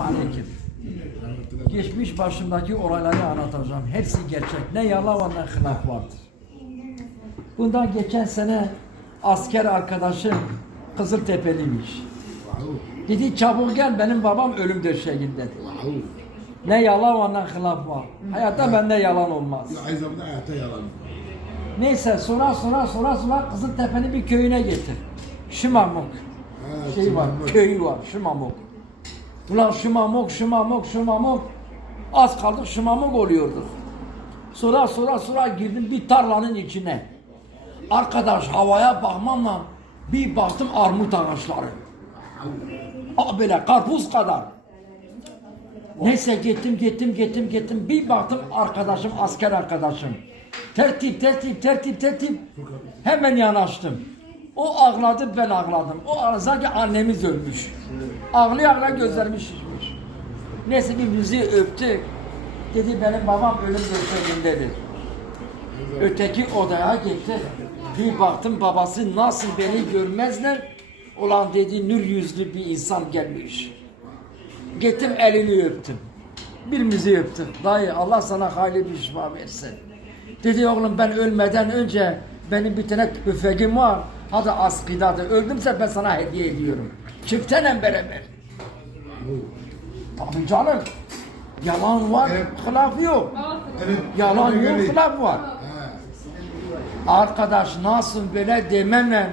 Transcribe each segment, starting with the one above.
Aleyküm. Geçmiş başımdaki olayları anlatacağım. Hepsi gerçek. Ne yalan var ne hılaf vardır. Bundan geçen sene asker arkadaşım Kızıltepe'liymiş. Dedi çabuk gel benim babam ölüm döşeğinde. Ne yalan var ne hılaf var. Hayatta bende yalan olmaz. Aynı zamanda hayatta yalan. Neyse sonra sonra sonra sonra Kızıltepe'nin bir köyüne getir. Şimamuk. Ha, Şey var, köyü var, Şimamuk. Ulan Şimamuk, Şimamuk, Şimamuk. Az kaldık Şimamuk oluyorduk. Sonra sonra sonra girdim bir tarlanın içine. Arkadaş havaya bakmamla bir baktım armut ağaçları. Aa, böyle karpuz kadar. Neyse gittim gittim gittim gittim bir baktım arkadaşım asker arkadaşım. Tertip tertip tertip tertip hemen yanaştım. O ağladı ben ağladım. O ağladı sanki annemiz ölmüş. Ağlaya ağlaya gözlerimi şişmiş. Neyse birbirimizi öptük. Dedi benim babam ölüm döşeğindedir. Öteki odaya gitti. Bir baktım babası nasıl beni görmezler. Ulan dedi nur yüzlü bir insan gelmiş. Gittim elini öptüm. Birimizi öptük. Dayı Allah sana hayırlı bir şifa versin. Dedi oğlum ben ölmeden önce benim bir tane tüfeğim var. Hadi askıdadır. Öldümse ben sana hediye ediyorum. Çiftenem beraber. Tabii canım. Yalan var, Evet. hılaf yok. Evet. Yalan Öyle yok, hılaf var. Ha. Arkadaş nasıl böyle dememle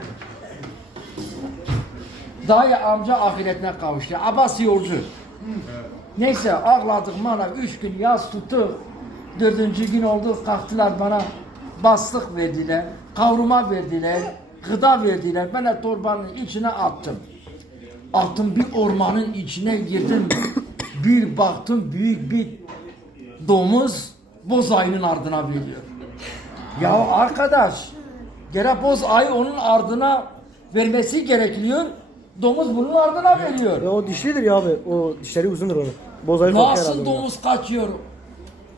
dayı amca ahiretine kavuştu. Abbas yolcu. Neyse ağladık bana üç gün yaz tuttuk. Dördüncü gün oldu kalktılar bana bastık verdiler. Kavruma verdiler. Gıda verdiler. Ben de torbanın içine attım. Attım bir ormanın içine girdim. bir baktım büyük bir domuz boz ayının ardına veriyor. Ya arkadaş, gene boz ayı onun ardına vermesi gerekiyor. Domuz bunun ardına veriyor. Ya o dişlidir ya abi. O dişleri uzundur onun. Bozayı korkuyor Nasıl domuz kaçıyor?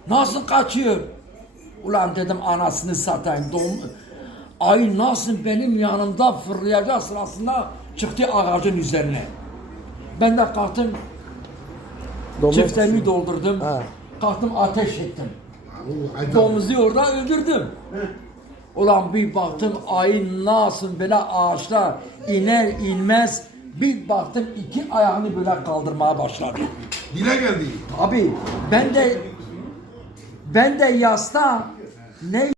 Nasıl kaçıyor? Ulan dedim anasını satayım. Dom Ay nasıl benim yanımda fırlayacağı sırasında çıktı ağacın üzerine. Ben de kalktım Domuz- çiftemi doldurdum. Ha. Kalktım ateş ettim. Domuzu orada öldürdüm. Ulan bir baktım ayın nasıl böyle ağaçlar iner inmez bir baktım iki ayağını böyle kaldırmaya başladı. Dile geldi. Abi ben de ben de yasta ne